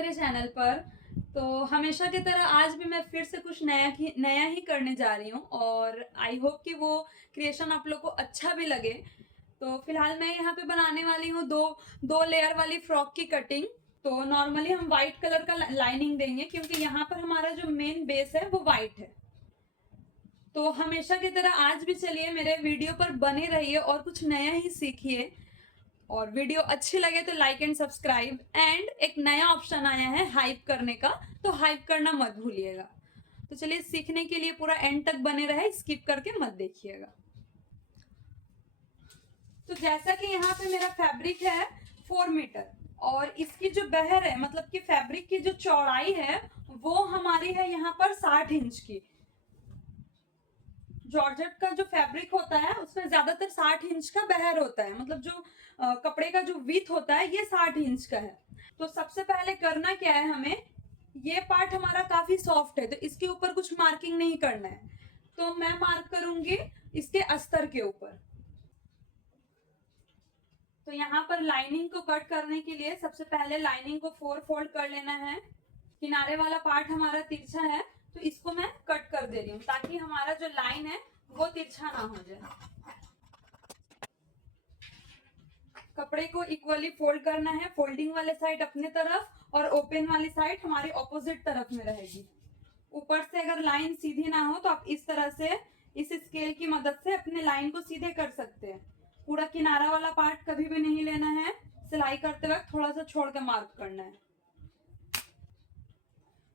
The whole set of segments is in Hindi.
मेरे चैनल पर। तो हमेशा की तरह आज भी मैं फिर से कुछ नया ही करने जा रही हूँ और आई होप कि वो क्रिएशन आप लोग को अच्छा भी लगे। तो फिलहाल मैं यहाँ पे बनाने वाली हूँ दो दो लेयर वाली फ्रॉक की कटिंग। तो नॉर्मली हम व्हाइट कलर का लाइनिंग देंगे क्योंकि यहाँ पर हमारा जो मेन बेस है वो व्हाइट है। तो हमेशा की तरह आज भी चलिए मेरे वीडियो पर बने रहिए और कुछ नया ही सीखिए। और वीडियो अच्छी लगे तो लाइक एंड सब्सक्राइब, एंड एक नया ऑप्शन आया है हाइप करने का, तो हाइप करना मत भूलिएगा। तो चलिए सीखने के लिए पूरा एंड तक बने रहे, स्किप करके मत देखिएगा। तो जैसा कि यहाँ पे मेरा फैब्रिक है 4 मीटर और इसकी जो बहर है मतलब कि फैब्रिक की जो चौड़ाई है वो हमारी है यहाँ पर 60 इंच की। जॉर्जेट का जो फैब्रिक होता है उसमें ज्यादातर 60 इंच का बहर होता है, मतलब जो कपड़े का जो विथ होता है ये 60 इंच का है। तो सबसे पहले करना क्या है, हमें ये पार्ट हमारा काफी सॉफ्ट है तो इसके ऊपर कुछ मार्किंग नहीं करना है। तो मैं मार्क करूंगी इसके अस्तर के ऊपर। तो यहाँ पर लाइनिंग को कट करने के लिए सबसे पहले लाइनिंग को 4 फोल्ड कर लेना है। किनारे वाला पार्ट हमारा तिरछा है तो इसको मैं कट कर दे रही हूँ ताकि हमारा जो लाइन है वो तिरछा ना हो जाए। कपड़े को इक्वली फोल्ड करना है, फोल्डिंग वाले साइड अपने तरफ और ओपन वाली साइड हमारी ऑपोजिट तरफ में रहेगी। ऊपर से अगर लाइन सीधी ना हो तो आप इस तरह से इस स्केल की मदद से अपने लाइन को सीधे कर सकते हैं। पूरा किनारा वाला पार्ट कभी भी नहीं लेना है, सिलाई करते वक्त थोड़ा सा छोड़ के मार्क करना है।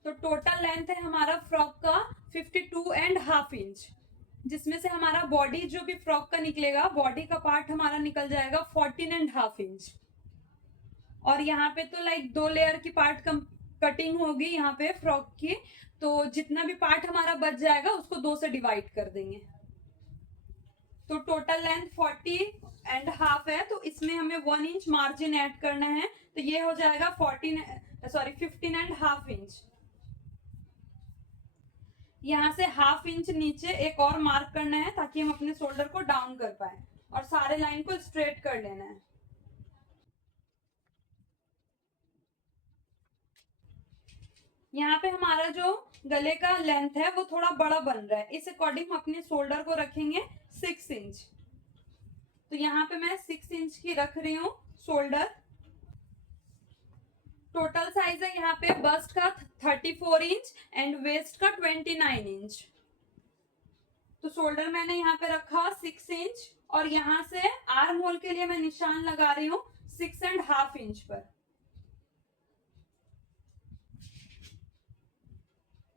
तो टोटल लेंथ है हमारा फ्रॉक का 52.5 इंच, जिसमें से हमारा बॉडी जो भी फ्रॉक का निकलेगा, बॉडी का पार्ट हमारा निकल जाएगा 14.5 इंच। और यहाँ पे तो लाइक 2 लेयर की पार्ट कटिंग होगी यहाँ पे फ्रॉक की, तो जितना भी पार्ट हमारा बच जाएगा उसको 2 से डिवाइड कर देंगे। तो टोटल लेंथ 40.5 है तो इसमें हमें 1 इंच मार्जिन ऐड करना है, तो ये हो जाएगा 15.5 इंच। यहाँ से ½ इंच नीचे एक और मार्क करना है ताकि हम अपने शोल्डर को डाउन कर पाए, और सारे लाइन को स्ट्रेट कर लेना है। यहाँ पे हमारा जो गले का लेंथ है वो थोड़ा बड़ा बन रहा है, इस अकॉर्डिंग हम अपने शोल्डर को रखेंगे 6 इंच। तो यहाँ पे मैं 6 इंच की रख रही हूँ शोल्डर। टोटल साइज है यहाँ पे बस्ट का 34 इंच एंड वेस्ट का 29 इंच। तो शोल्डर मैंने यहाँ पे रखा 6 इंच और यहाँ से आर्म होल के लिए मैं निशान लगा रही हूँ 6.5 इंच पर।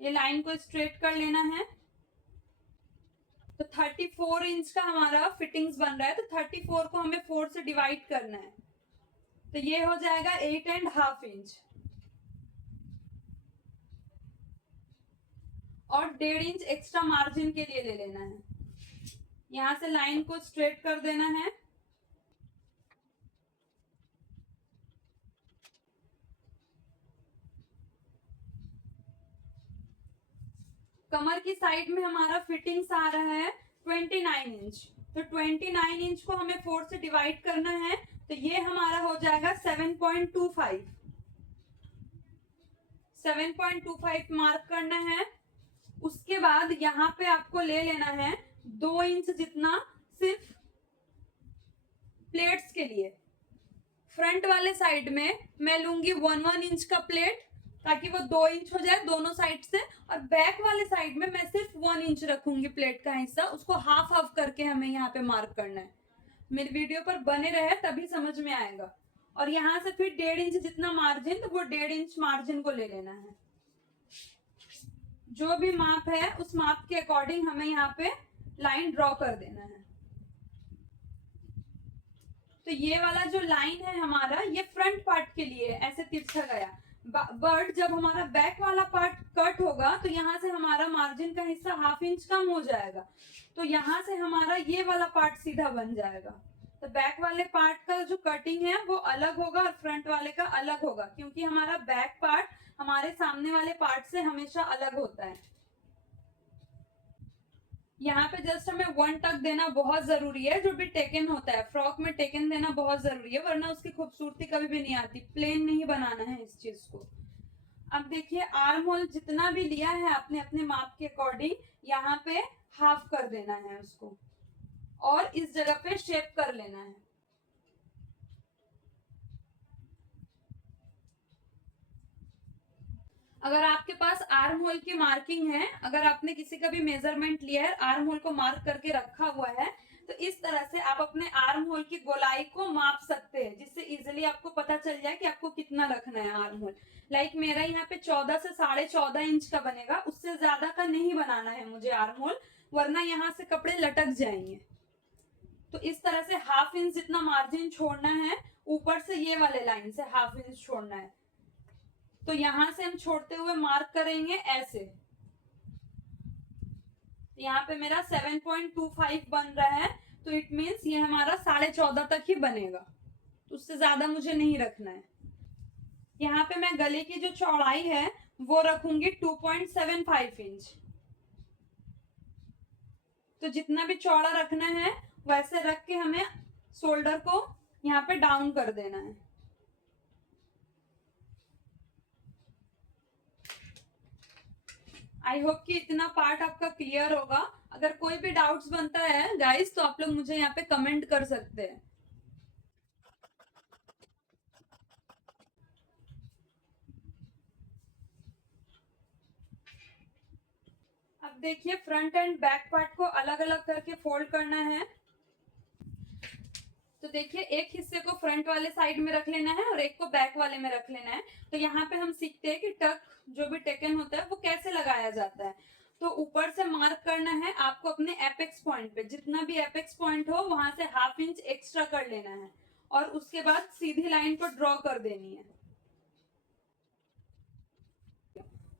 ये लाइन को स्ट्रेट कर लेना है। तो 34 इंच का हमारा फिटिंग्स बन रहा है, तो 34 को हमें 4 से डिवाइड करना है, तो ये हो जाएगा 8.5 इंच। और 1.5 इंच एक्स्ट्रा मार्जिन के लिए ले लेना है। यहां से लाइन को स्ट्रेट कर देना है। कमर की साइड में हमारा फिटिंग्स आ रहा है 29 इंच, तो 29 इंच को हमें 4 से डिवाइड करना है, तो ये हमारा हो जाएगा 7.25। 7.25 मार्क करना है। उसके बाद यहाँ पे आपको ले लेना है 2 इंच जितना सिर्फ प्लेट्स के लिए। फ्रंट वाले साइड में मैं लूंगी 1 इंच का प्लेट ताकि वो 2 इंच हो जाए दोनों साइड से, और बैक वाले साइड में मैं सिर्फ 1 इंच रखूंगी प्लेट का हिस्सा, उसको हाफ हाफ करके हमें यहाँ पे मार्क करना है। मेरी वीडियो पर बने रहे तभी समझ में आएगा। और यहाँ से फिर 1.5 इंच जितना मार्जिन, तो वो 1.5 इंच मार्जिन को ले लेना है। जो भी माप है उस माप के अकॉर्डिंग हमें यहाँ पे लाइन ड्रॉ कर देना है। तो ये वाला जो लाइन है हमारा, ये फ्रंट पार्ट के लिए ऐसे तिरछा गया, बट जब हमारा बैक वाला पार्ट कट होगा तो यहाँ से हमारा मार्जिन का हिस्सा ½ इंच कम हो जाएगा, तो यहाँ से हमारा ये वाला पार्ट सीधा बन जाएगा। तो बैक वाले पार्ट का जो कटिंग है वो अलग होगा और फ्रंट वाले का अलग होगा, क्योंकि हमारा बैक पार्ट हमारे सामने वाले पार्ट से हमेशा अलग होता है। यहाँ पे जस्ट हमें 1 टक देना बहुत जरूरी है। जो भी टेकन होता है फ्रॉक में, टेकन देना बहुत जरूरी है, वरना उसकी खूबसूरती कभी भी नहीं आती। प्लेन नहीं बनाना है इस चीज को। अब देखिए आर्म होल जितना भी लिया है आपने अपने माप के अकॉर्डिंग यहाँ पे हाफ कर देना है उसको और इस जगह पे शेप कर लेना है। अगर आपके पास आर्म होल की मार्किंग है, अगर आपने किसी का भी मेजरमेंट लिया है, आर्म होल को मार्क करके रखा हुआ है, तो इस तरह से आप अपने आर्म होल की गोलाई को माप सकते हैं, जिससे इजिली आपको पता चल जाए कि आपको कितना रखना है आर्म होल। लाइक मेरा यहाँ पे 14 से 14.5 इंच का बनेगा, उससे ज्यादा का नहीं बनाना है मुझे आर्म होल, वरना यहाँ से कपड़े लटक जाएंगे। तो इस तरह से हाफ इंच जितना मार्जिन छोड़ना है, ऊपर से ये वाले लाइन से हाफ इंच छोड़ना है। तो यहां से हम छोड़ते हुए मार्क करेंगे ऐसे। यहाँ पे मेरा 7.25 बन रहा है, तो इट मीन्स ये हमारा 14.5 तक ही बनेगा, तो उससे ज्यादा मुझे नहीं रखना है। यहाँ पे मैं गले की जो चौड़ाई है वो रखूंगी 2.75 इंच। तो जितना भी चौड़ा रखना है वैसे रख के हमें शोल्डर को यहाँ पे डाउन कर देना है। आई होप कि इतना पार्ट आपका क्लियर होगा। अगर कोई भी डाउट्स बनता है गाइस तो आप लोग मुझे यहाँ पे कमेंट कर सकते हैं। अब देखिए फ्रंट एंड बैक पार्ट को अलग अलग करके फोल्ड करना है। तो देखिए एक हिस्से को फ्रंट वाले साइड में रख लेना है और एक को बैक वाले में रख लेना है। तो यहाँ पे हम सीखते हैं कि टक जो भी टेकन होता है वो कैसे लगाया जाता है। तो ऊपर से मार्क करना है आपको अपने एपेक्स पॉइंट पे, जितना भी एपेक्स पॉइंट हो वहां से हाफ इंच एक्स्ट्रा कर लेना है और उसके बाद सीधी लाइन को ड्रॉ कर देनी है।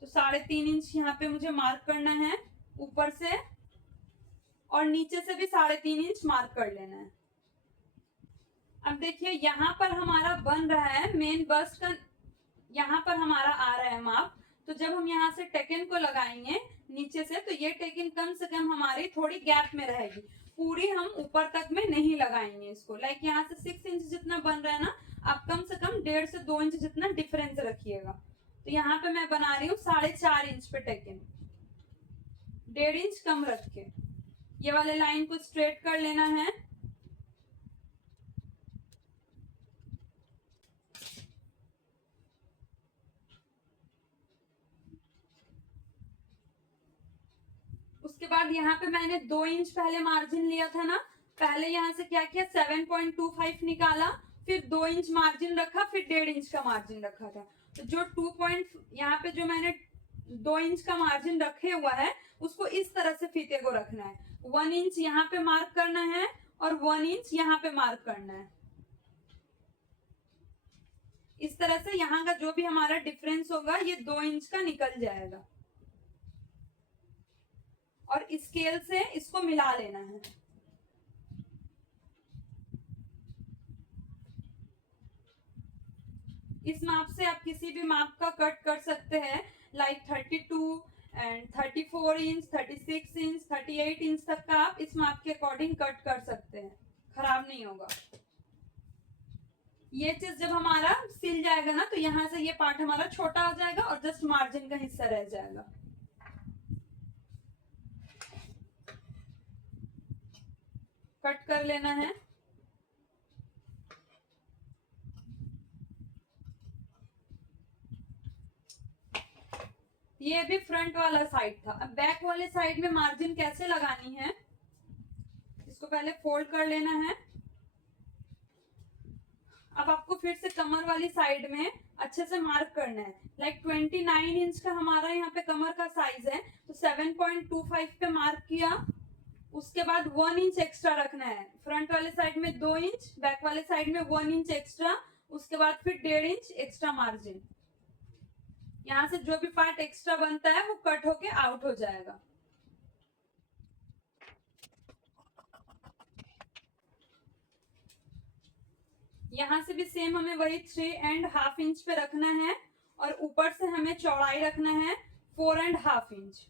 तो 3.5 इंच यहाँ पे मुझे मार्क करना है ऊपर से, और नीचे से भी 3.5 इंच मार्क कर लेना है। अब देखिए यहाँ पर हमारा बन रहा है मेन बस्ट का, यहाँ पर हमारा आ रहा है माप। तो जब हम यहाँ से टेकन को लगाएंगे नीचे से, तो ये टेकन कम से कम हमारी थोड़ी गैप में रहेगी, पूरी हम ऊपर तक में नहीं लगाएंगे इसको। लाइक यहाँ से 6 इंच जितना बन रहा है ना, आप कम से कम 1.5 से 2 इंच जितना डिफरेंस रखिएगा। तो यहाँ पे मैं बना रही हूँ 4.5 इंच पे टेकन, 1.5 इंच कम रख के ये वाले लाइन को स्ट्रेट कर लेना है। उसके बाद यहाँ पे मैंने 2 इंच पहले मार्जिन लिया था ना, पहले यहाँ से क्या किया 7.25 निकाला, फिर 2 इंच मार्जिन रखा, फिर 1.5 इंच का मार्जिन रखा था। तो जो 2 पॉइंट यहाँ पे जो मैंने 2 इंच का मार्जिन रखे हुआ है उसको इस तरह से फीते को रखना है। 1 इंच यहाँ पे मार्क करना है और 1 इंच यहाँ पे मार्क करना है। इस तरह से यहाँ का जो भी हमारा डिफरेंस होगा ये 2 इंच का निकल जाएगा और स्केल से इसको मिला लेना है। इस माप से आप किसी भी माप का कट कर सकते हैं, like 32 and 34 inch, 36 inch, 38 inch तक का आप इस माप के अकॉर्डिंग कट कर सकते हैं, खराब नहीं होगा। ये चीज जब हमारा सिल जाएगा ना, तो यहाँ से ये पार्ट हमारा छोटा हो जाएगा और जस्ट मार्जिन का हिस्सा रह जाएगा। कट कर लेना है। ये भी फ्रंट वाला साइड था। अब बैक वाले साइड में मार्जिन कैसे लगानी है, इसको पहले फोल्ड कर लेना है। अब आपको फिर से कमर वाली साइड में अच्छे से मार्क करना है। लाइक 29 इंच का हमारा यहाँ पे कमर का साइज है, तो 7.25 पे मार्क किया। उसके बाद 1 इंच एक्स्ट्रा रखना है, फ्रंट वाले साइड में 2 इंच, बैक वाले साइड में 1 इंच एक्स्ट्रा, उसके बाद फिर 1.5 इंच एक्स्ट्रा मार्जिन। यहाँ से जो भी पार्ट एक्स्ट्रा बनता है वो कट होके आउट हो जाएगा। यहाँ से भी सेम हमें वही 3.5 इंच पे रखना है और ऊपर से हमें चौड़ाई रखना है 4.5 इंच।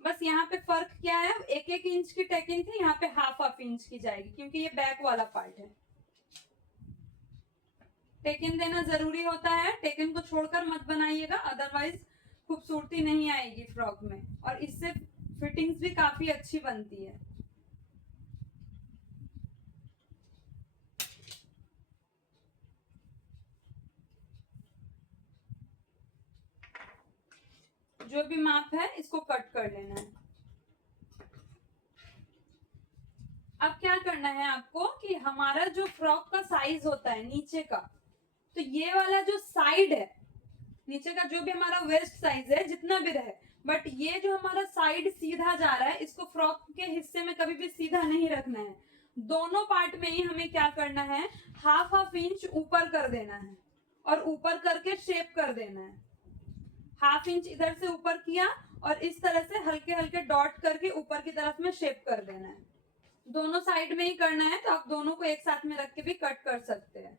बस यहाँ पे फर्क क्या है, 1-1 इंच की टेकिंग थी, यहाँ पे हाफ इंच की जाएगी क्योंकि ये बैक वाला पार्ट है। टेकन देना जरूरी होता है, टेकन को छोड़कर मत बनाइएगा, अदरवाइज खूबसूरती नहीं आएगी फ्रॉक में, और इससे फिटिंग्स भी काफी अच्छी बनती है। जो भी माप है इसको कट कर लेना है। अब क्या करना है आपको कि हमारा जो फ्रॉक का साइज होता है नीचे का, तो ये वाला जो साइड है नीचे का, जो भी हमारा वेस्ट साइज है जितना भी रहे, बट ये जो हमारा साइड सीधा जा रहा है, इसको फ्रॉक के हिस्से में कभी भी सीधा नहीं रखना है। दोनों पार्ट में ही हमें क्या करना है, हाफ हाफ इंच ऊपर कर देना है और ऊपर करके शेप कर देना है। हाफ इंच इधर से ऊपर किया और इस तरह से हल्के हल्के डॉट करके ऊपर की तरफ में शेप कर देना है। दोनों साइड में ही करना है, तो आप दोनों को एक साथ में रख के भी कट कर सकते हैं।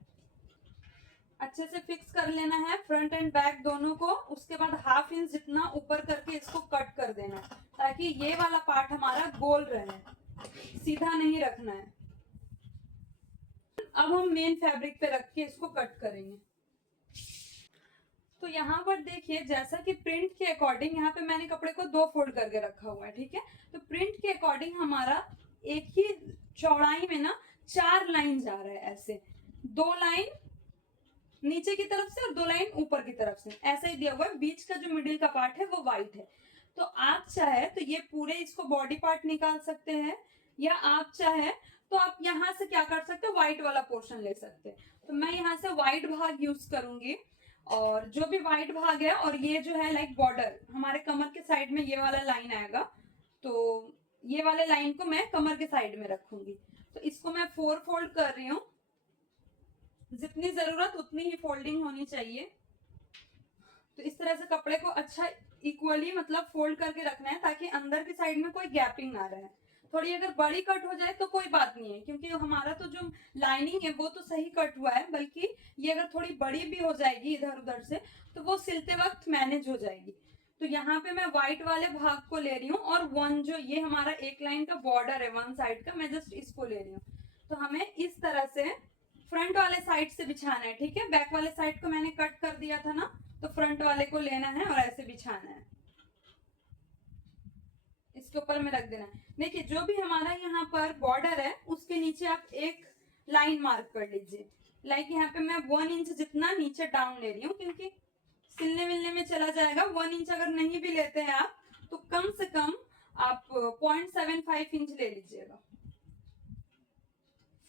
अच्छे से फिक्स कर लेना है फ्रंट एंड बैक दोनों को। उसके बाद हाफ इंच जितना ऊपर करके इसको कट कर देना है, ताकि ये वाला पार्ट हमारा गोल रहे, सीधा नहीं रखना है। अब हम मेन फैब्रिक पे रख के इसको कट करेंगे। तो यहाँ पर देखिए, जैसा कि प्रिंट के अकॉर्डिंग यहाँ पे मैंने कपड़े को 2 फोल्ड करके रखा हुआ है, ठीक है। तो प्रिंट के अकॉर्डिंग हमारा एक ही चौड़ाई में ना 4 लाइन जा रहा है, ऐसे 2 लाइन नीचे की तरफ से और 2 लाइन ऊपर की तरफ से, ऐसा ही दिया हुआ है। बीच का जो मिडिल का पार्ट है वो व्हाइट है। तो आप चाहे तो ये पूरे इसको बॉडी पार्ट निकाल सकते हैं, या आप चाहे तो आप यहाँ से क्या कर सकते हैं, व्हाइट वाला पोर्शन ले सकते हैं। तो मैं यहाँ से व्हाइट भाग यूज करूंगी, और जो भी व्हाइट भाग है, और ये जो है लाइक बॉर्डर हमारे कमर के साइड में ये वाला लाइन आएगा, तो ये वाले लाइन को मैं कमर के साइड में रखूंगी। तो इसको मैं 4 फोल्ड कर रही हूँ, जितनी जरूरत उतनी ही फोल्डिंग होनी चाहिए। तो इस तरह से कपड़े को अच्छा इक्वली मतलब फोल्ड करके रखना है, ताकि अंदर की साइड में कोई गैपिंग ना रहे। थोड़ी अगर बड़ी कट हो जाए तो कोई बात नहीं है, क्योंकि हमारा तो जो लाइनिंग है वो तो सही कट हुआ है, बल्कि ये अगर थोड़ी बड़ी भी हो जाएगी इधर उधर से, तो वो सिलते वक्त मैनेज हो जाएगी। तो यहाँ पे मैं व्हाइट वाले भाग को ले रही हूँ, और वन जो ये हमारा एक लाइन का बॉर्डर है वन साइड का, मैं जस्ट इसको ले रही हूँ। तो हमें इस तरह से फ्रंट वाले साइड से बिछाना है, ठीक है। बैक वाले साइड को मैंने कट कर दिया था ना, तो फ्रंट वाले को लेना है और ऐसे बिछाना है, इसके ऊपर में रख देना है। देखिए, जो भी हमारा यहाँ पर बॉर्डर है उसके नीचे आप एक लाइन मार्क कर लीजिए। लाइक यहाँ पे मैं 1 इंच जितना नीचे डाउन ले रही हूँ, क्योंकि सिलने मिलने में चला जाएगा। 1 इंच अगर नहीं भी लेते हैं आप, तो कम से कम आप 0.75 इंच ले लीजिएगा।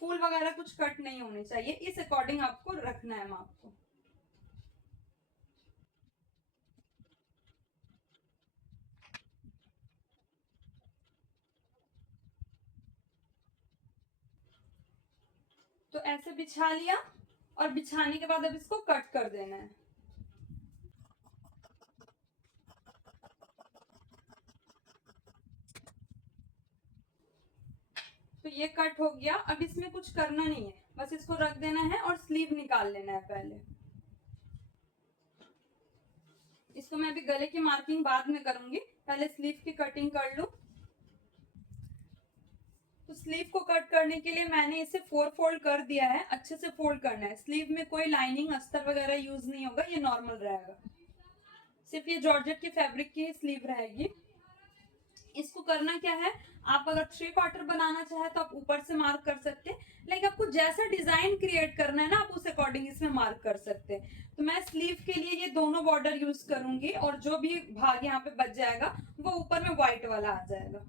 फूल वगैरह कुछ कट नहीं होने चाहिए, इस अकॉर्डिंग आपको रखना है माप को। तो ऐसे बिछा लिया, और बिछाने के बाद अब इसको कट कर देना है। तो ये कट हो गया। अब इसमें कुछ करना नहीं है, बस इसको रख देना है और स्लीव निकाल लेना है पहले। इसको मैं अभी गले की मार्किंग बाद में करूंगी, पहले स्लीव की कटिंग कर लूं। तो स्लीव को कट करने के लिए मैंने इसे 4 फोल्ड कर दिया है। अच्छे से फोल्ड करना है। स्लीव में कोई लाइनिंग अस्तर वगैरह यूज नहीं होगा, ये नॉर्मल रहेगा, सिर्फ ये जॉर्जेट की फैब्रिक की स्लीव रहेगी। इसको करना क्या है, आप अगर 3/4 बनाना चाहे तो आप ऊपर से मार्क कर सकते हैं, लेकिन आपको जैसा डिजाइन क्रिएट करना है ना, आप उस अकॉर्डिंग इसमें मार्क कर सकते हैं। तो मैं स्लीव के लिए ये दोनों बॉर्डर यूज करूंगी, और जो भी भाग यहाँ पे बच जाएगा वो ऊपर में व्हाइट वाला आ जाएगा।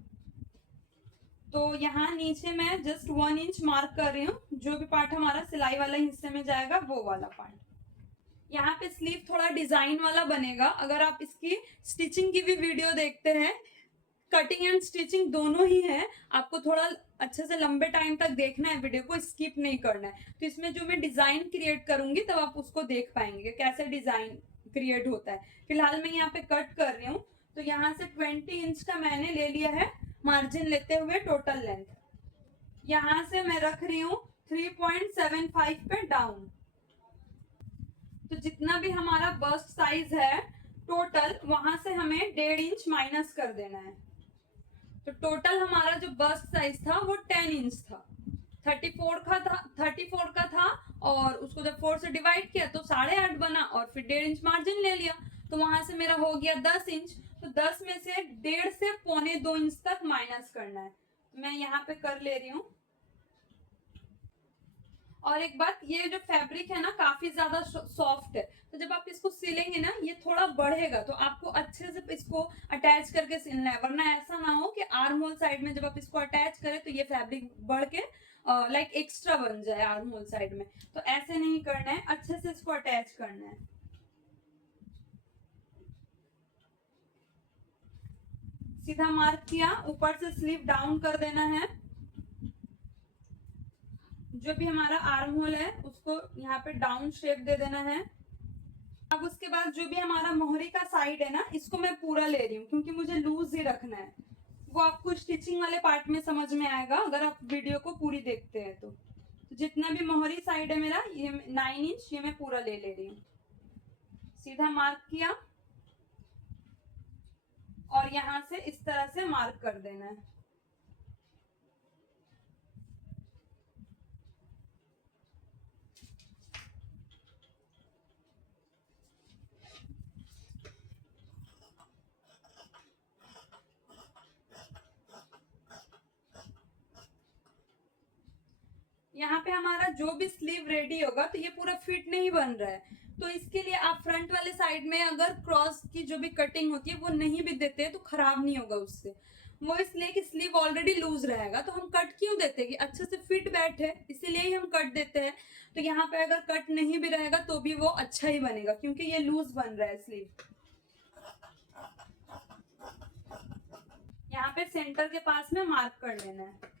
तो यहाँ नीचे मैं जस्ट 1 इंच मार्क कर रही हूँ, जो भी पार्ट हमारा सिलाई वाला हिस्से में जाएगा वो वाला पार्ट। यहाँ पे स्लीव थोड़ा डिजाइन वाला बनेगा। अगर आप इसकी स्टिचिंग की भी वीडियो देखते हैं, कटिंग एंड स्टिचिंग दोनों ही है, आपको थोड़ा अच्छे से लंबे टाइम तक देखना है, वीडियो को स्किप नहीं करना है। तो इसमें जो मैं डिजाइन क्रिएट करूंगी तब आप उसको देख पाएंगे कैसे डिजाइन क्रिएट होता है। फिलहाल मैं यहाँ पे कट कर रही हूँ। तो यहाँ से 20 इंच का मैंने ले लिया है मार्जिन लेते हुए टोटल लेंथ। यहाँ से मैं रख रही हूँ 3.75 पे डाउन। तो जितना भी हमारा बस्ट साइज है टोटल, वहां से हमें 1.5 इंच माइनस कर देना है। तो टोटल हमारा जो बस्ट साइज था वो 10 इंच था, 34 का था और उसको जब 4 से डिवाइड किया तो 8.5 बना और फिर 1.5 इंच मार्जिन ले लिया, तो वहां से मेरा हो गया 10 इंच। तो 10 में से 1.5 से 1.25 इंच तक माइनस करना है। मैं यहाँ पे कर ले रही हूँ। और एक बात, ये जो फैब्रिक है ना काफी ज्यादा सॉफ्ट है, तो जब आप इसको सिलेंगे ना ये थोड़ा बढ़ेगा, तो आपको अच्छे से इसको अटैच करके सिलना है, वरना ऐसा ना हो कि आर्म होल साइड में जब आप इसको अटैच करें तो ये फैब्रिक बढ़ के लाइक एक्स्ट्रा बन जाए आर्म होल साइड में। तो ऐसे नहीं करना है, अच्छे से इसको अटैच करना है। सीधा मार्क किया, ऊपर से स्लीव डाउन कर देना है। जो भी हमारा आर्म होल है उसको यहाँ पे डाउन शेप दे देना है। अब उसके बाद जो भी हमारा मोहरी का साइड है ना, इसको मैं पूरा ले रही हूँ क्योंकि मुझे लूज ही रखना है। वो आपको स्टिचिंग वाले पार्ट में समझ में आएगा अगर आप वीडियो को पूरी देखते हैं तो जितना भी मोहरी साइड है मेरा, ये 9 इंच, ये मैं पूरा ले रही हूँ। सीधा मार्क किया और यहाँ से इस तरह से मार्क कर देना है। यहाँ पे हमारा जो भी स्लीव रेडी होगा तो ये पूरा फिट नहीं बन रहा है, तो इसके लिए आप फ्रंट वाले साइड में अगर क्रॉस की जो भी कटिंग होती है वो नहीं भी देते तो खराब नहीं होगा उससे। वो इसलिए कि स्लीव ऑलरेडी लूज रहेगा, तो हम कट क्यों देते हैं कि अच्छे से फिट बैठे, इसीलिए ही हम कट देते हैं। तो यहाँ पे अगर कट नहीं भी रहेगा तो भी वो अच्छा ही बनेगा क्योंकि ये लूज बन रहा है स्लीव। यहाँ पे सेंटर के पास में मार्क कर लेना है।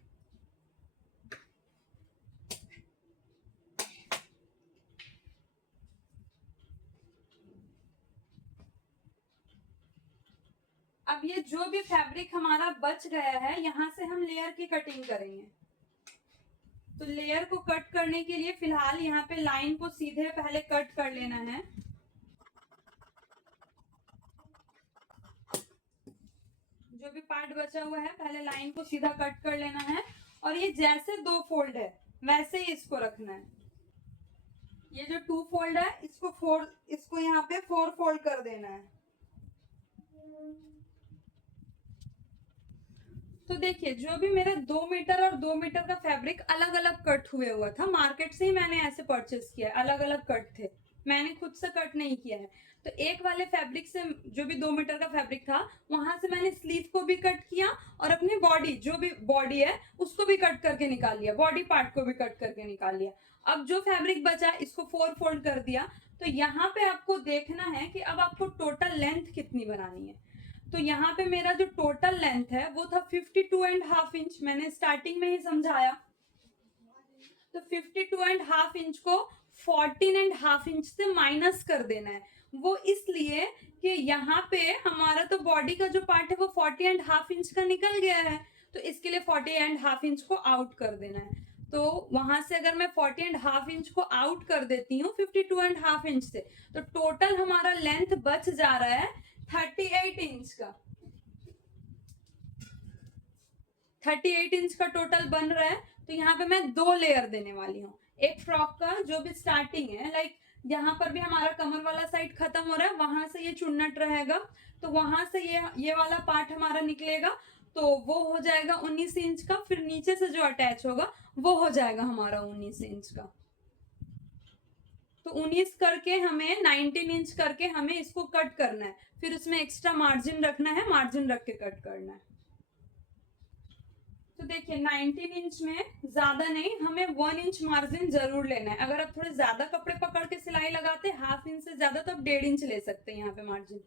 अब ये जो भी फैब्रिक हमारा बच गया है यहाँ से हम लेयर की कटिंग करेंगे। तो लेयर को कट करने के लिए फिलहाल यहाँ पे लाइन को सीधे पहले कट कर लेना है। जो भी पार्ट बचा हुआ है पहले लाइन को सीधा कट कर लेना है और ये जैसे 2 फोल्ड है वैसे ही इसको रखना है। ये जो 2 फोल्ड है इसको यहाँ पे 4 फोल्ड कर देना है। तो देखिए जो भी मेरा 2 मीटर और 2 मीटर का फैब्रिक अलग अलग कट हुए हुआ था, मार्केट से ही मैंने ऐसे परचेस किया है, अलग अलग कट थे, मैंने खुद से कट नहीं किया है। तो एक वाले फैब्रिक से जो भी 2 मीटर का फैब्रिक था वहां से मैंने स्लीव को भी कट किया और अपनी बॉडी जो भी बॉडी है उसको भी कट करके निकाल लिया, बॉडी पार्ट को भी कट करके निकाल लिया। अब जो फैब्रिक बचा इसको 4 फोल्ड कर दिया। तो यहाँ पे आपको देखना है कि अब आपको टोटल लेंथ कितनी बनानी है। तो यहाँ पे मेरा जो टोटल लेंथ है वो था 52.5 इंच, मैंने स्टार्टिंग में ही समझाया। तो 52.5 इंच को 14.5 इंच से माइनस कर देना है। वो इसलिए कि यहाँ पे हमारा तो बॉडी का जो पार्ट है वो 40.5 इंच का निकल गया है, तो इसके लिए 40.5 इंच को आउट कर देना है। तो वहां से अगर मैं 40.5 इंच को आउट कर देती हूँ 52.5 इंच से, तो टोटल हमारा लेंथ बच जा रहा है 38 इंच का। 38 इंच का टोटल बन रहा है। तो यहाँ पे मैं 2 लेयर देने वाली हूँ। एक फ्रॉक का जो भी स्टार्टिंग है, लाइक यहाँ पर भी हमारा कमर वाला साइड खत्म हो रहा है, वहां से ये चुन्नट रहेगा, तो वहां से ये वाला पार्ट हमारा निकलेगा, तो वो हो जाएगा 19 इंच का। फिर नीचे से जो अटैच होगा वो हो जाएगा हमारा 19 इंच का। तो 19 करके हमें 19 इंच करके हमें इसको कट करना है, फिर उसमें एक्स्ट्रा मार्जिन रखना है, मार्जिन रख के कट करना है। तो देखिए 19 इंच में ज्यादा नहीं, हमें 1 इंच मार्जिन जरूर लेना है। अगर आप थोड़े ज्यादा कपड़े पकड़ के सिलाई लगाते हाफ इंच से ज्यादा, तो आप 1.5 इंच ले सकते हैं यहाँ पे मार्जिन,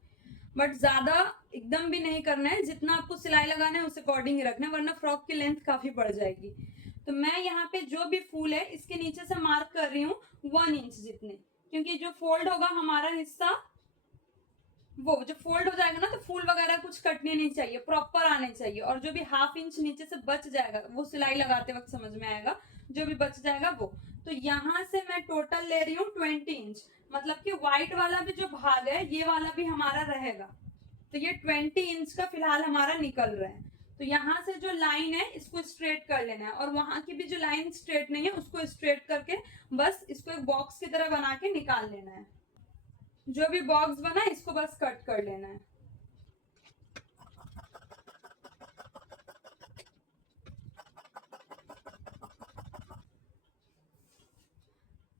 बट ज्यादा एकदम भी नहीं करना है, जितना आपको सिलाई लगाना है उस अकॉर्डिंग ही रखना है, वरना फ्रॉक की लेंथ काफी बढ़ जाएगी। तो मैं यहाँ पे जो भी फूल है इसके नीचे से मार्क कर रही हूँ 1 इंच जितने, क्योंकि जो फोल्ड होगा हमारा हिस्सा, वो जो फोल्ड हो जाएगा ना तो फूल वगैरह कुछ कटने नहीं चाहिए, प्रॉपर आने चाहिए। और जो भी हाफ इंच नीचे से बच जाएगा वो सिलाई लगाते वक्त समझ में आएगा, जो भी बच जाएगा वो। तो यहाँ से मैं टोटल ले रही हूँ 20 इंच, मतलब कि व्हाइट वाला भी जो भाग है ये वाला भी हमारा रहेगा, तो ये 20 इंच का फिलहाल हमारा निकल रहा है। तो यहाँ से जो लाइन है इसको स्ट्रेट कर लेना है, और वहां की भी जो लाइन स्ट्रेट नहीं है उसको स्ट्रेट करके बस इसको एक बॉक्स की तरह बना के निकाल लेना है। जो भी बॉक्स बना इसको बस कट कर लेना है।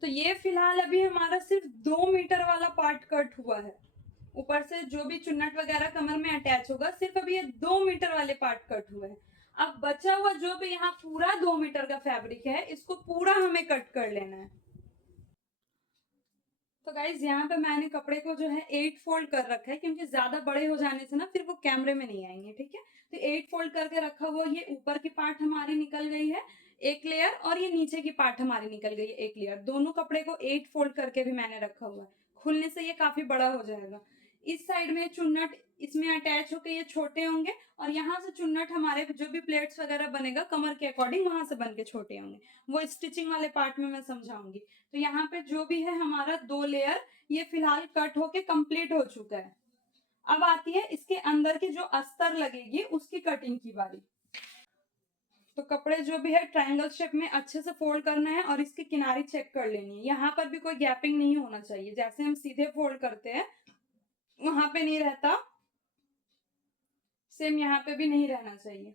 तो ये फिलहाल अभी हमारा सिर्फ 2 मीटर वाला पार्ट कट हुआ है। ऊपर से जो भी चुन्नट वगैरह कमर में अटैच होगा, सिर्फ अभी ये 2 मीटर वाले पार्ट कट हुए हैं। अब बचा हुआ जो भी यहाँ पूरा 2 मीटर का फैब्रिक है, इसको पूरा हमें कट कर लेना है। तो गाइज यहाँ पे मैंने कपड़े को जो है 8 फोल्ड कर रखा है, क्योंकि ज्यादा बड़े हो जाने से ना फिर वो कैमरे में नहीं आएंगे, ठीक है। तो 8 फोल्ड करके रखा हुआ, ये ऊपर की पार्ट हमारी निकल गई है एक लेयर, और ये नीचे की पार्ट हमारी निकल गई है एक लेयर। दोनों कपड़े को 8 फोल्ड करके भी मैंने रखा हुआ है, खुलने से ये काफी बड़ा हो जाएगा। इस साइड में चुन्नट इसमें अटैच होके ये छोटे होंगे, और यहाँ से चुन्नट हमारे जो भी प्लेट्स वगैरह बनेगा कमर के अकॉर्डिंग वहां से बन के छोटे होंगे, वो स्टिचिंग वाले पार्ट में मैं समझाऊंगी। तो यहाँ पे जो भी है हमारा 2 लेयर ये फिलहाल कट होके कंप्लीट हो चुका है। अब आती है इसके अंदर की जो अस्तर लगेगी उसकी कटिंग की बारी। तो कपड़े जो भी है ट्रायंगल शेप में अच्छे से फोल्ड करना है, और इसकी किनारी चेक कर लेनी है। यहाँ पर भी कोई गैपिंग नहीं होना चाहिए, जैसे हम सीधे फोल्ड करते हैं वहां पे नहीं रहता, सेम यहाँ पे भी नहीं रहना चाहिए।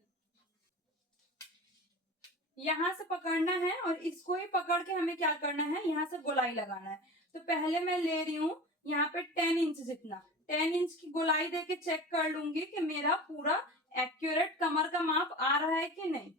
यहाँ से पकड़ना है, और इसको ही पकड़ के हमें क्या करना है, यहाँ से गोलाई लगाना है। तो पहले मैं ले रही हूँ यहाँ पे 10 इंच जितना, 10 इंच की गोलाई देके चेक कर लूंगी कि मेरा पूरा एक्यूरेट कमर का माप आ रहा है कि नहीं।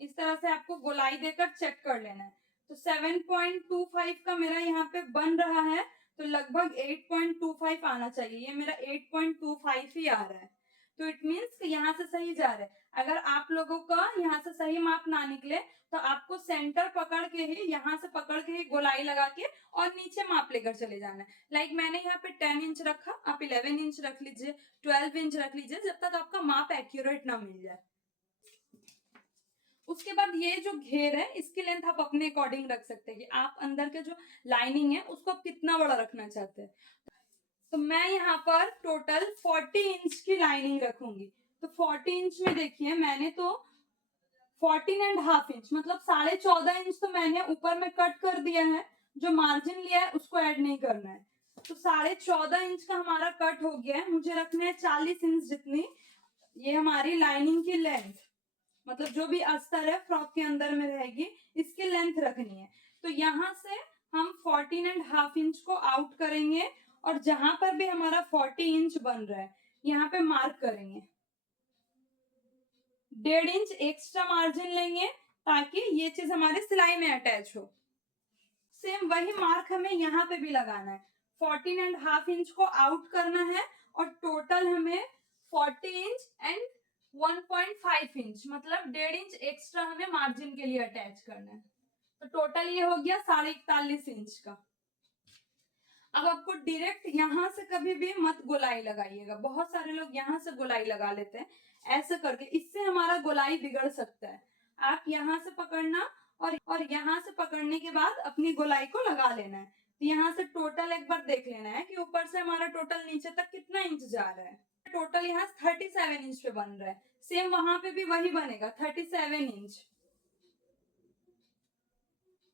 इस तरह से आपको गोलाई देकर चेक कर लेना है। तो 7.25 का मेरा यहाँ पे बन रहा है, तो लगभग 8.25 आना चाहिए। ये मेरा 8.25 ही आ रहा है, तो इट मीन्स कि यहाँ से सही जा रहा है। अगर आप लोगों का यहाँ से सही माप ना निकले, तो आपको सेंटर पकड़ के ही, यहाँ से पकड़ के ही गोलाई लगा के और नीचे माप लेकर चले जाना है। लाइक मैंने यहाँ पे 10 इंच रखा, आप 11 इंच रख लीजिए, 12 इंच रख लीजिए, जब तक आपका माप एक्यूरेट ना मिल जाए। उसके बाद ये जो घेर है इसकी लेंथ आप अपने अकॉर्डिंग रख सकते हैं कि आप अंदर के जो लाइनिंग है उसको आप कितना बड़ा रखना चाहते हैं। तो मैं यहाँ पर टोटल 40 इंच की लाइनिंग रखूंगी। तो 40 इंच में देखिए मैंने तो 14.5 इंच मतलब 14.5 इंच तो मैंने ऊपर में कट कर दिया है, जो मार्जिन लिया है उसको ऐड नहीं करना है। तो 14.5 इंच का हमारा कट हो गया है। मुझे रखना है 40 इंच जितनी ये हमारी लाइनिंग की लेंथ, मतलब जो भी अस्तर है फ्रॉक के अंदर में रहेगी इसकी लेंथ रखनी है। तो यहाँ से हम 14.5 इंच को आउट करेंगे, और जहां पर भी हमारा 40 इंच बन रहा है यहाँ पे मार्क करेंगे। 1.5 इंच एक्स्ट्रा मार्जिन लेंगे ताकि ये चीज हमारे सिलाई में अटैच हो। सेम वही मार्क हमें यहाँ पे भी लगाना है। 14.5 इंच को आउट करना है, और टोटल हमें 40 इंच एंड 1.5 इंच मतलब 1.5 इंच एक्स्ट्रा हमें मार्जिन के लिए अटैच करना है। तो टोटल ये हो गया 41.5 इंच का। अब आपको डायरेक्ट यहाँ से कभी भी मत गोलाई लगाइएगा। बहुत सारे लोग यहाँ से गोलाई लगा लेते हैं ऐसे करके, इससे हमारा गोलाई बिगड़ सकता है। आप यहाँ से पकड़ना, और यहाँ से पकड़ने के बाद अपनी गोलाई को लगा लेना है। तो यहाँ से टोटल एक बार देख लेना है कि ऊपर से हमारा टोटल नीचे तक कितना इंच जा रहा है। टोटल यहाँ 37 इंच पे बन रहा है, सेम वहां पे भी वही बनेगा 37 इंच।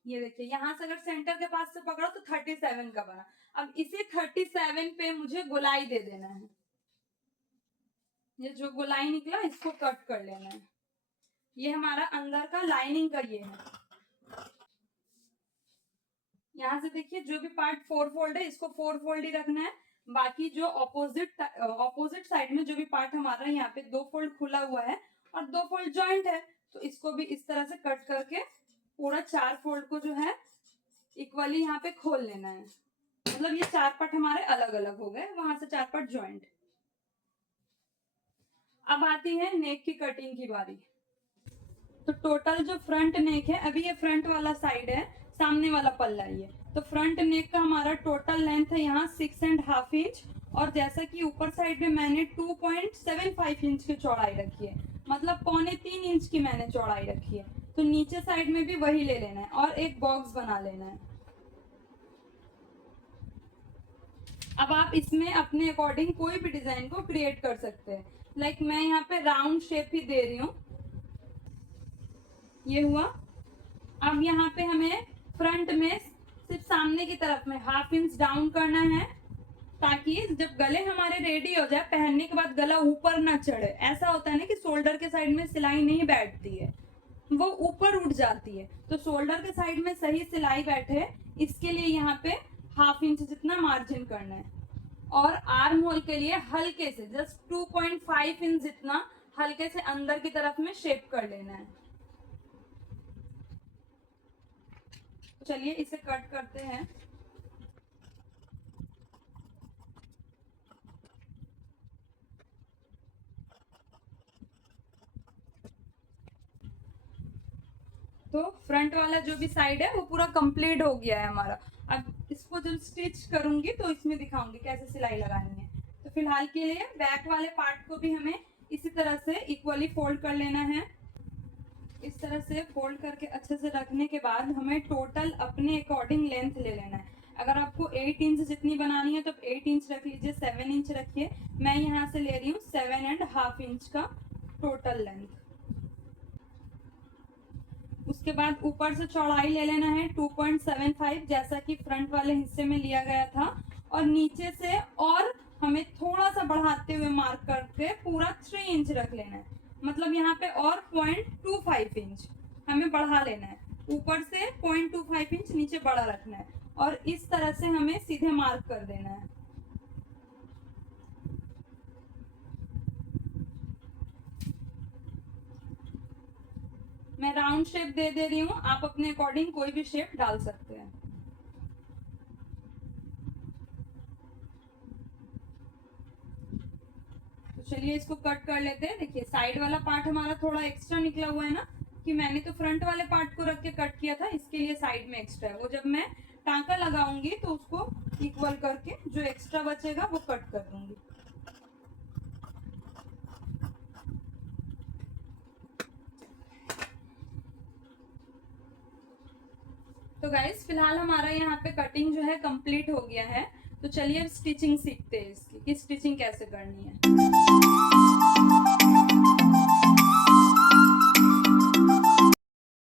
ये देखिए यहाँ से अगर सेंटर के पास से पकड़ो तो 37 का बना। अब इसी 37 पे मुझे गोलाई दे देना है। ये जो गोलाई निकला इसको कट कर लेना है। ये हमारा अंदर का लाइनिंग का ये है। यहाँ से देखिए जो भी पार्ट 4 फोल्ड है इसको 4 फोल्ड ही रखना है। बाकी जो ऑपोजिट साइड में जो भी पार्ट हमारा यहाँ पे 2 फोल्ड खुला हुआ है और 2 फोल्ड जॉइंट है, तो इसको भी इस तरह से कट करके पूरा 4 फोल्ड को जो है इक्वली यहाँ पे खोल लेना है। मतलब ये 4 पार्ट हमारे अलग अलग हो गए, वहां से 4 पार्ट जॉइंट। अब आती है नेक की कटिंग की बारी। तो टोटल जो फ्रंट नेक है, अभी ये फ्रंट वाला साइड है, सामने वाला पल्ला ये, तो फ्रंट नेक का हमारा टोटल लेंथ है यहाँ 6.5 इंच, और जैसा कि ऊपर साइड में मैंने 2.75 इंच की चौड़ाई रखी है, मतलब 2.25 इंच की मैंने चौड़ाई रखी है। तो नीचे साइड में भी वही ले लेना है और एक बॉक्स बना लेना है। अब आप इसमें अपने अकॉर्डिंग कोई भी डिजाइन को क्रिएट कर सकते हैं। लाइक मैं यहाँ पे राउंड शेप ही दे रही हूँ, ये हुआ। अब यहाँ पे हमें फ्रंट में सिर्फ सामने की तरफ में 1/2 इंच डाउन करना है, ताकि जब गले हमारे रेडी हो जाए, पहनने के बाद गला ऊपर ना चढ़े। ऐसा होता है ना कि शोल्डर के साइड में सिलाई नहीं बैठती है, वो ऊपर उठ जाती है। तो शोल्डर के साइड में सही सिलाई बैठे, इसके लिए यहाँ पे 1/2 इंच जितना मार्जिन करना है। और आर्म होल के लिए हल्के से जस्ट 2.5 इंच जितना हल्के से अंदर की तरफ में शेप कर लेना है। चलिए इसे कट करते हैं। तो फ्रंट वाला जो भी साइड है वो पूरा कंप्लीट हो गया है हमारा। अब इसको जब स्टिच करूंगी तो इसमें दिखाऊंगी कैसे सिलाई लगानी है। तो फिलहाल के लिए बैक वाले पार्ट को भी हमें इसी तरह से इक्वली फोल्ड कर लेना है। इस तरह से फोल्ड करके अच्छे से रखने के बाद हमें टोटल अपने अकॉर्डिंग लेंथ ले लेना है। अगर आपको 8 इंच जितनी बनानी है तो 8 इंच रख लीजिए, 7 इंच रखिए। मैं यहाँ से ले रही हूँ 7.5 इंच का टोटल लेंथ। उसके बाद ऊपर से चौड़ाई ले लेना है 2.75, जैसा कि फ्रंट वाले हिस्से में लिया गया था। और नीचे से और हमें थोड़ा सा बढ़ाते हुए मार्क करके पूरा 3 इंच रख लेना है। मतलब यहाँ पे और 0.25 इंच हमें बढ़ा लेना है। ऊपर से 0.25 इंच नीचे बड़ा रखना है और इस तरह से हमें सीधे मार्क कर देना है। मैं राउंड शेप दे रही हूँ, आप अपने अकॉर्डिंग कोई भी शेप डाल सकते हैं। तो चलिए इसको कट कर लेते हैं। देखिए साइड वाला पार्ट हमारा थोड़ा एक्स्ट्रा निकला हुआ है ना, कि मैंने तो फ्रंट वाले पार्ट को रख के कट किया था, इसके लिए साइड में एक्स्ट्रा है। वो जब मैं टांका लगाऊंगी तो उसको इक्वल करके जो एक्स्ट्रा बचेगा वो कट कर दूंगी। तो गाइस फिलहाल हमारा यहाँ पे कटिंग जो है कंप्लीट हो गया है। तो चलिए अब स्टिचिंग सीखते हैं इसकी, कि स्टिचिंग कैसे करनी है।